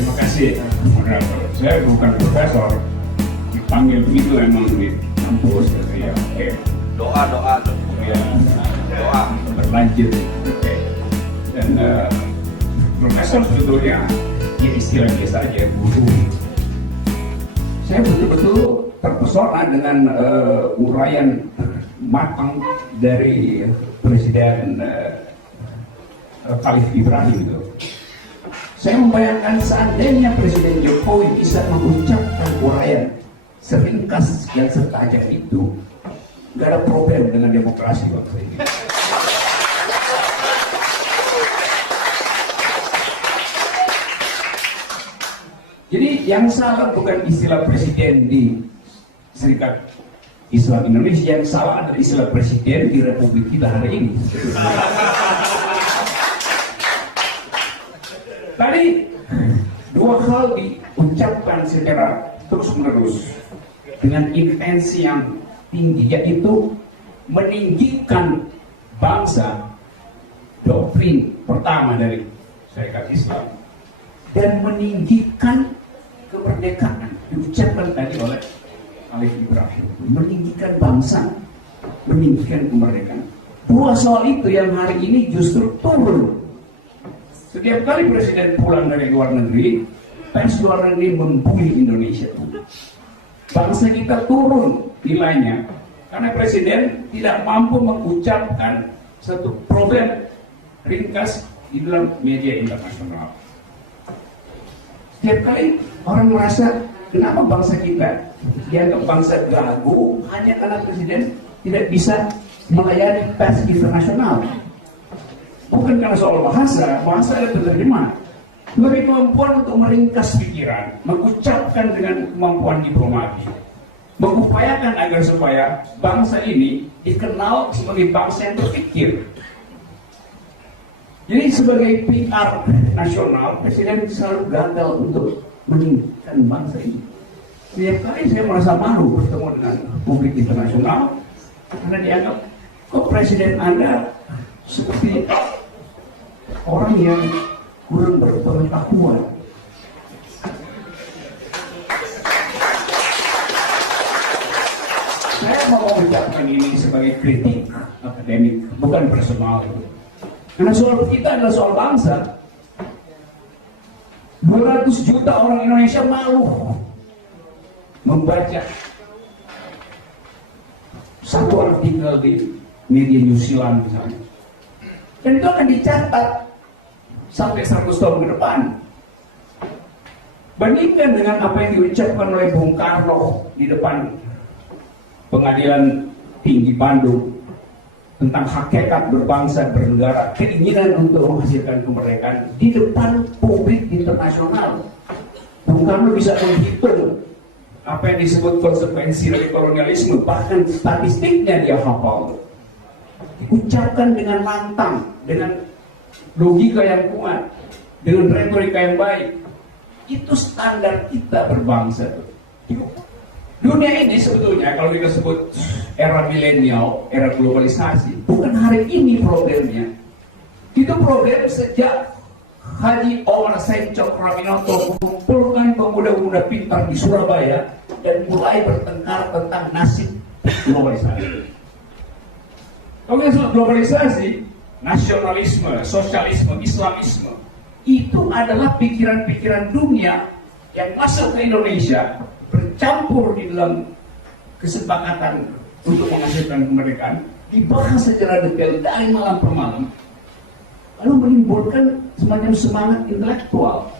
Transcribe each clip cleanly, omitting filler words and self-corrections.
Terima kasih, moderator. Saya bukan profesor, dipanggil begitu emang di kampus gitu ya. Oke. Doa Ya, doa berlanjut. Oke. Dan profesor sebetulnya ya istilah biasa aja, guru. Saya betul-betul terpesona dengan uraian matang dari Presiden Khalif Ibrahim itu. Saya membayangkan seandainya Presiden Jokowi bisa mengucapkan uraian seringkas dan setajam itu, nggak ada problem dengan demokrasi bangsa ini. Jadi yang salah bukan istilah presiden di Serikat Islam Indonesia, yang salah adalah istilah presiden di Republik kita hari ini. Tadi dua hal diucapkan secara terus-menerus dengan intensi yang tinggi, yaitu meninggikan bangsa, doktrin pertama dari Serikat Islam, dan meninggikan kemerdekaan diucapkan tadi oleh Khalif Ibrahim, meninggikan bangsa, meninggikan kemerdekaan. Dua soal itu yang hari ini justru turun. Setiap kali presiden pulang dari luar negeri, pers luar negeri membuli Indonesia. Bangsa kita turun nilainya karena presiden tidak mampu mengucapkan satu problem ringkas di dalam media internasional. Setiap kali orang merasa kenapa bangsa kita dianggap bangsa gagu hanya karena presiden tidak bisa melayani pers internasional. Bukan karena soal bahasa adalah penerjemah. Diberi kemampuan untuk meringkas pikiran, mengucapkan dengan kemampuan diplomasi, mengupayakan agar supaya bangsa ini dikenal sebagai bangsa yang berpikir. Jadi sebagai PR nasional, presiden selalu gagal untuk meninggikan bangsa ini. Setiap kali saya merasa malu bertemu dengan publik internasional karena dianggap kok presiden Anda seperti orang yang kurang berpengetahuan. Saya mau mengucapkan ini sebagai kritik akademik, bukan personal. Karena soal kita adalah soal bangsa. 200 juta orang Indonesia malu membaca satu artikel di media New Zealand misalnya. Dan itu akan dicatat sampai 100 tahun ke depan. Bandingkan dengan apa yang diucapkan oleh Bung Karno di depan Pengadilan Tinggi Bandung tentang hakikat berbangsa, bernegara, keinginan untuk menghasilkan kemerdekaan di depan publik internasional. Bung Karno bisa menghitung apa yang disebut konsekuensi dari kolonialisme, bahkan statistiknya dia hafal. Diucapkan dengan lantang, dengan logika yang kuat, dengan retorika yang baik. Itu standar kita berbangsa. Dunia ini sebetulnya kalau kita sebut era milenial, era globalisasi, bukan hari ini problemnya. Itu problem sejak Haji Omar Said Cokroaminoto mengumpulkan pemuda-pemuda pintar di Surabaya dan mulai bertengkar tentang nasib globalisasi. Kalau kita sebut globalisasi, nasionalisme, sosialisme, Islamisme, itu adalah pikiran-pikiran dunia yang masuk ke Indonesia, bercampur di dalam kesepakatan untuk menghasilkan kemerdekaan, dibahas secara detail dari malam per malam, lalu menimbulkan semacam semangat intelektual.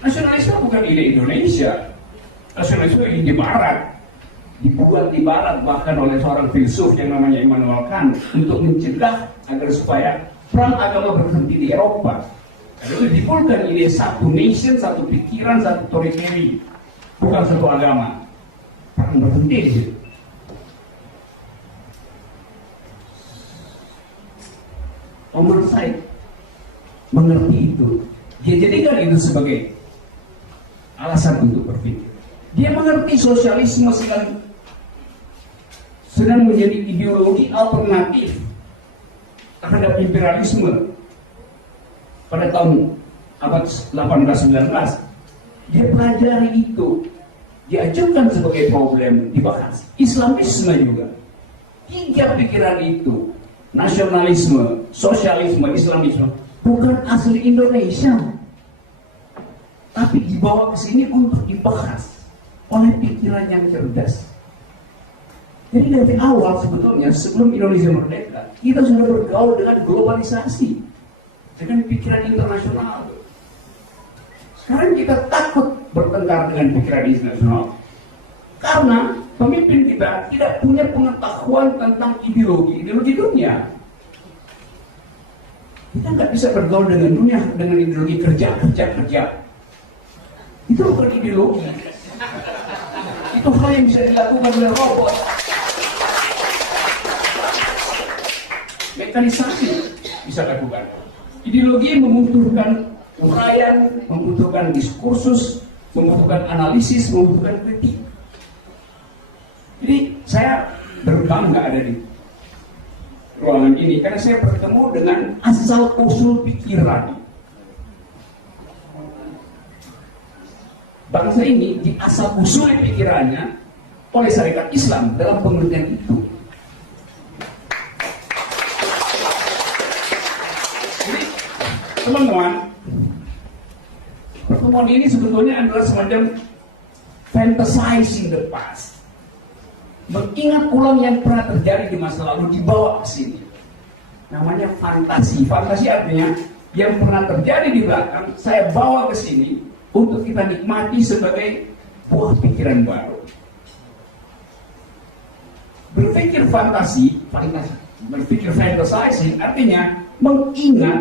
Nasionalisme bukan ide Indonesia, nasionalisme ide Barat, dibuat di Barat bahkan oleh seorang filsuf yang namanya Immanuel Kant untuk mencegah agar supaya perang agama berhenti di Eropa. Lalu ditimbulkan ide satu nation, satu pikiran, satu teritori, bukan satu agama. Perang berhenti di situ. Omar Said mengerti itu. Dia jadikan itu sebagai alasan untuk berpikir. Dia mengerti sosialisme sedang menjadi ideologi alternatif terhadap imperialisme pada tahun abad 18-19. Dia pelajari itu, diajukan sebagai problem, dibahas. Islamisme juga. 3 pikiran itu, nasionalisme, sosialisme, Islamisme, bukan asli Indonesia, tapi dibawa ke sini untuk dibahas oleh pikiran yang cerdas. Jadi dari awal sebetulnya sebelum Indonesia merdeka, kita sudah bergaul dengan globalisasi, dengan pikiran internasional. Sekarang kita takut bertengkar dengan pikiran internasional karena pemimpin kita tidak punya pengetahuan tentang ideologi dunia. Kita nggak bisa bergaul dengan dunia dengan ideologi kerja. Itu bukan ideologi. Itu hal yang bisa dilakukan oleh robot. Mekanisasi bisa lakukan. Ideologi membutuhkan uraian, membutuhkan diskursus, membutuhkan analisis, membutuhkan kritik. Jadi saya berbangga ada di ruangan ini karena saya bertemu dengan asal usul pikiran. Bangsa ini di asal usul pikirannya oleh syarikat Islam dalam pengertian itu. Jadi teman-teman, pertemuan ini sebetulnya adalah semacam fantasizing the past. Mengingat ulang yang pernah terjadi di masa lalu dibawa ke sini. Namanya fantasi. Fantasi artinya yang pernah terjadi di belakang saya bawa ke sini untuk kita nikmati sebagai buah pikiran baru. Berpikir berpikir fantasizing artinya mengingat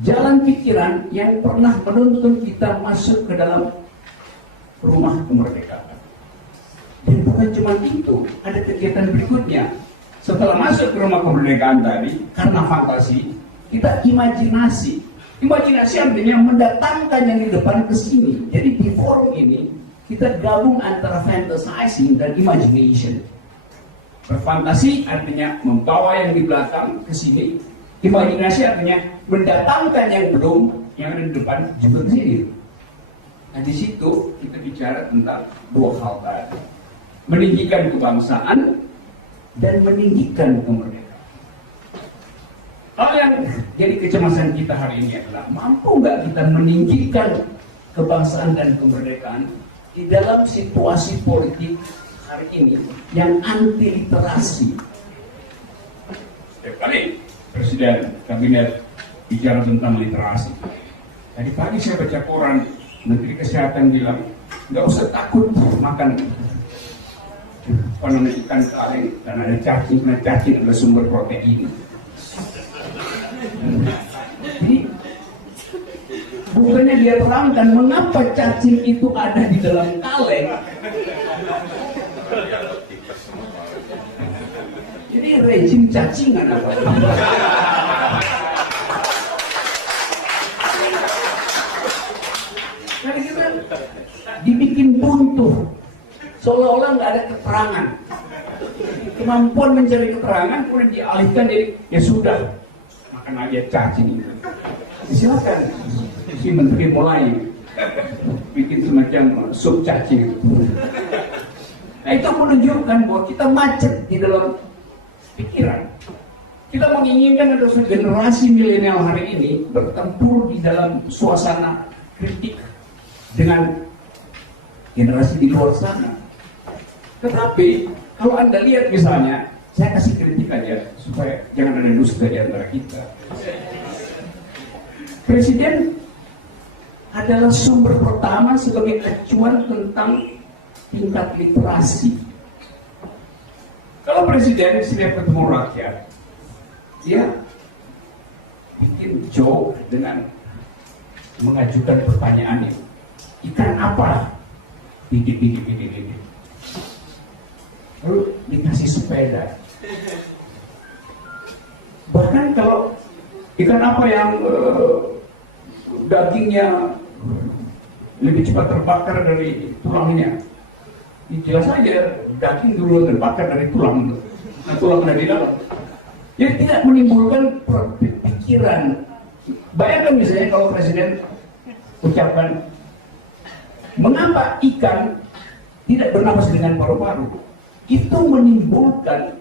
jalan pikiran yang pernah menuntun kita masuk ke dalam rumah kemerdekaan. Dan bukan cuma itu, ada kegiatan berikutnya. Setelah masuk ke rumah kemerdekaan tadi, karena fantasi, kita imajinasi. Imajinasi artinya mendatangkan yang di depan ke sini. Jadi di forum ini, kita gabung antara fantasizing dan imagination. Berfantasi artinya membawa yang di belakang ke sini. Imajinasi artinya mendatangkan yang belum, yang ada di depan juga ke sini. Nah di situ kita bicara tentang 2 hal tadi. Meninggikan kebangsaan dan meninggikan kemerdekaan. Hal yang jadi kecemasan kita hari ini adalah mampu nggak kita meninggikan kebangsaan dan kemerdekaan di dalam situasi politik hari ini yang anti literasi. Setiap kali Presiden Kabinet bicara tentang literasi, tadi pagi saya baca koran, Menteri Kesehatan bilang nggak usah takut makan ikan kaleng karena ada cacing, karena cacing adalah sumber protein. Jadi bukannya dia terangkan mengapa cacing itu ada di dalam kaleng. Jadi rejim cacingan apa? Karena kita dibikin buntu. Seolah-olah nggak ada keterangan. Kemampuan mencari keterangan kemudian dialihkan jadi ya sudah makan aja cacing itu. Silakan si menteri mulai bikin semacam sup cacing. Nah itu menunjukkan bahwa kita macet di dalam pikiran. Kita menginginkan ada generasi milenial hari ini bertempur di dalam suasana kritik dengan generasi di luar sana. Tetapi kalau Anda lihat misalnya, saya kasih kritik aja supaya jangan ada dusta di antara kita. Presiden adalah sumber pertama sebagai acuan tentang tingkat literasi. Kalau presiden setiap ketemu rakyat, dia bikin joke dengan mengajukan pertanyaan itu. Ikan apa? Dikit. Lalu dikasih sepeda. Bahkan kalau ikan apa yang dagingnya lebih cepat terbakar dari tulangnya, jelas saja daging dulu terbakar dari tulang, tulang dari dalam. Jadi tidak menimbulkan pikiran. Bayangkan misalnya kalau presiden ucapkan Mengapa ikan tidak bernapas dengan paru-paru? Itu menimbulkan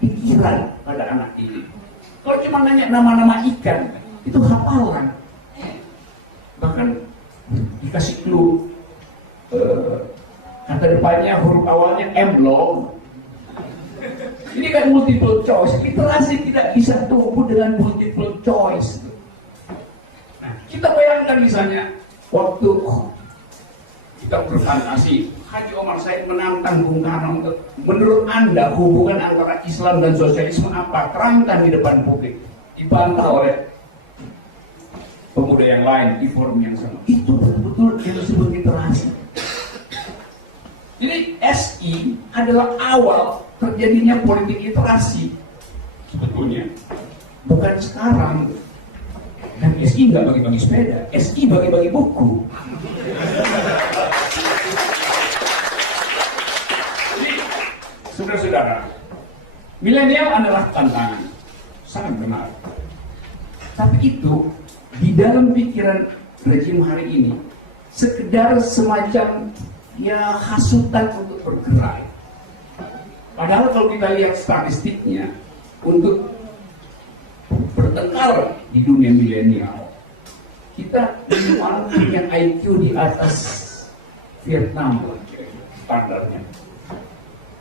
pikiran pada anak ini. Kalau cuma nanya nama-nama ikan, itu hafalan. Bahkan dikasih clue, kata depannya huruf awalnya emblong. Ini kan multiple choice. Literasi tidak bisa tumbuh dengan multiple choice. Nah, kita bayangkan misalnya waktu kita berfantasi, Haji Omar Said menantang Bung Karno untuk, menurut Anda hubungan antara Islam dan sosialisme apa? Terangkan di depan publik. Dibantah oleh pemuda yang lain di forum yang sama. Itu betul-betul yang disebut literasi. Jadi SI adalah awal terjadinya politik literasi sebetulnya, bukan sekarang. Dan SI nggak bagi-bagi sepeda, SI bagi-bagi buku. Jadi, saudara-saudara, milenial adalah tantangan, sangat benar. Tapi itu di dalam pikiran rejim hari ini sekedar semacam ya hasutan untuk bergerak. Padahal kalau kita lihat statistiknya, untuk bertengkar di dunia milenial, kita minimal punya IQ di atas Vietnam standarnya.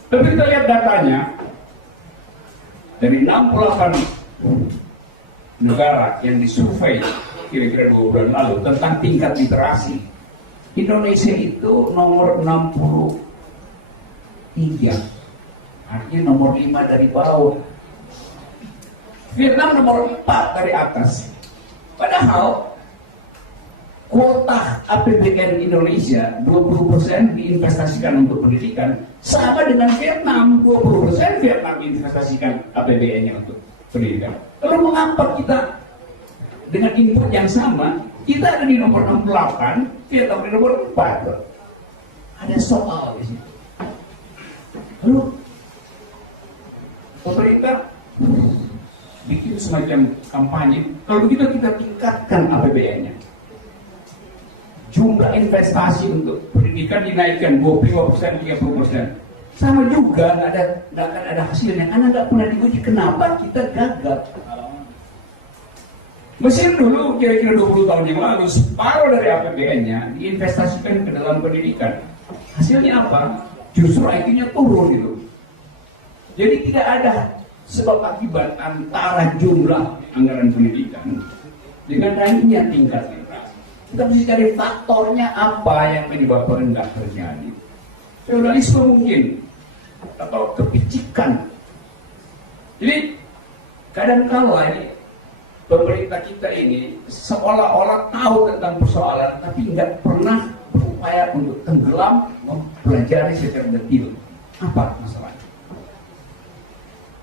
Tapi kita lihat datanya, dari 68 negara yang disurvei kira-kira 2 bulan lalu tentang tingkat literasi, Indonesia itu nomor 63, artinya nomor 5 dari bawah. Vietnam nomor 4 dari atas. Padahal kuota APBN Indonesia 20% diinvestasikan untuk pendidikan, sama dengan Vietnam, 20% Vietnam diinvestasikan APBN-nya untuk pendidikan. Lalu mengapa kita dengan input yang sama, kita ada di nomor 68, Vietnam di nomor 4? Ada soal di situ. Lalu pemerintah bikin semacam kampanye, kalau begitu kita tingkatkan APBN-nya. Jumlah investasi untuk pendidikan dinaikkan 25%, 30%. Sama juga nggak akan ada hasilnya, karena nggak pernah diuji. Kenapa kita gagal? Mesir dulu kira-kira 20 tahun yang lalu separuh dari APBN-nya diinvestasikan ke dalam pendidikan. Hasilnya apa? Justru IQ-nya turun gitu. Jadi tidak ada sebab akibat antara jumlah anggaran pendidikan dengan naiknya tingkat literasi. Kita mesti cari faktornya apa yang menyebabkan rendah terjadi. Feudalisme mungkin, atau kepicikan. Jadi kadang-kala ini pemerintah kita ini seolah-olah tahu tentang persoalan, tapi nggak pernah berupaya untuk tenggelam mempelajari secara detail apa masalahnya.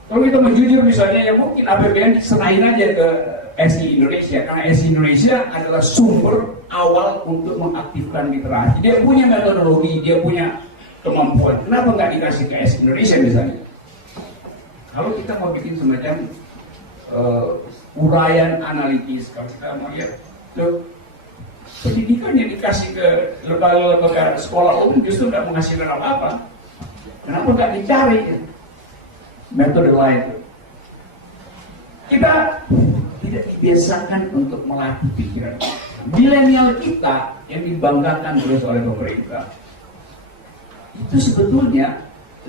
Kalau kita menjujur misalnya, ya mungkin APBN diserahin aja ke SI Indonesia, karena SI Indonesia adalah sumber awal untuk mengaktifkan literasi. Dia punya metodologi, dia punya kemampuan. Kenapa nggak dikasih ke SI Indonesia misalnya? Kalau kita mau bikin semacam uraian analitis, kalau kita mau lihat pendidikan yang dikasih ke lembaga sekolah umum justru nggak menghasilkan apa-apa. Kenapa nggak dicari metode lain? Kita tidak dibiasakan untuk melatih pikiran. Milenial kita yang dibanggakan terus oleh pemerintah itu sebetulnya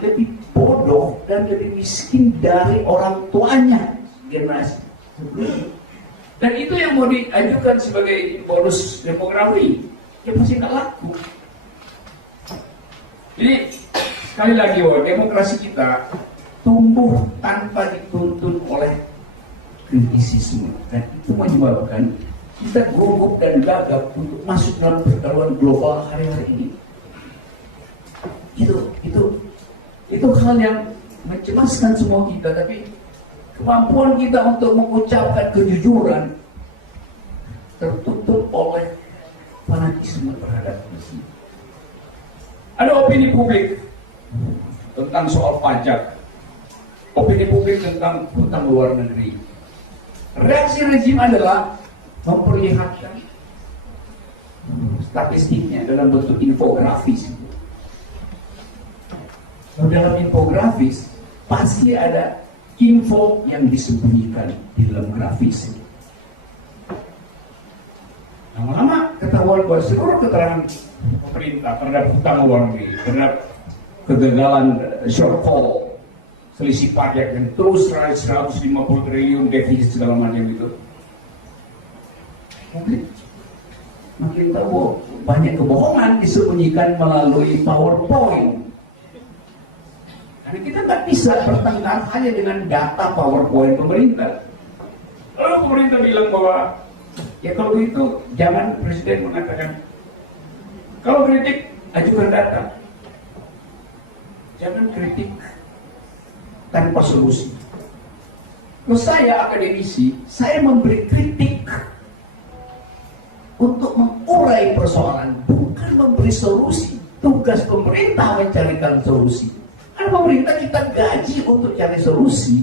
lebih bodoh dan lebih miskin dari orang tuanya generasi sebelumnya. Dan itu yang mau diajukan sebagai bonus demografi, ya pasti nggak laku. Jadi sekali lagi, demokrasi kita tumbuh tanpa dituntun oleh kritisisme, dan itu menyebabkan kita gugup dan gagap untuk masuk dalam pertarungan global hari-hari ini. Itu hal yang mencemaskan semua kita, tapi kemampuan kita untuk mengucapkan kejujuran tertutup oleh fanatisme terhadap Islam. Ada opini publik tentang soal pajak, opini publik tentang hutang luar negeri. Reaksi rejim adalah memperlihatkan statistiknya dalam bentuk infografis. Dalam infografis pasti ada info yang disembunyikan di dalam grafis. Lama-lama ketahuan bahwa seluruh keterangan pemerintah terhadap hutang luar negeri, terhadap kegagalan shortfall, selisih pajak yang terus 150 triliun defisit segala macam itu, makin tahu banyak kebohongan disembunyikan melalui PowerPoint. Karena kita nggak bisa bertengkar hanya dengan data PowerPoint pemerintah. Lalu pemerintah bilang bahwa ya kalau begitu jangan presiden mengatakan kalau kritik ajukan data, jangan kritik tanpa solusi. Kalau saya akademisi, saya memberi kritik untuk mengurai persoalan, bukan memberi solusi. Tugas pemerintah mencarikan solusi. Karena pemerintah kita gaji untuk cari solusi.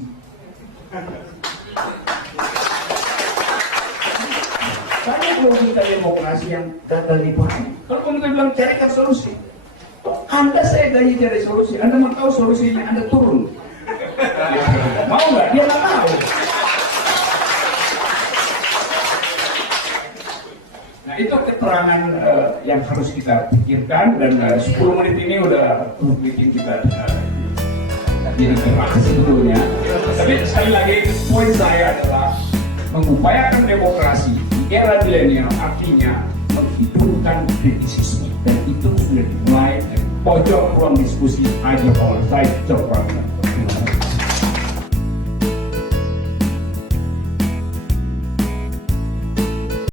Banyak logika demokrasi yang gagal dipahami. Kalau pemerintah bilang carikan solusi, Anda saya gaji cari solusi, Anda mau tahu solusinya, Anda turun. Mau nggak? Dia nggak mau. Nah itu keterangan yang harus kita pikirkan, dan 10 menit ini udah bikin kita tidak keras sebetulnya. Tapi sekali lagi poin saya adalah mengupayakan demokrasi di era milenial, artinya menghidupkan kritisisme, dan itu sudah dimulai dari pojok ruang diskusi aja oleh saya.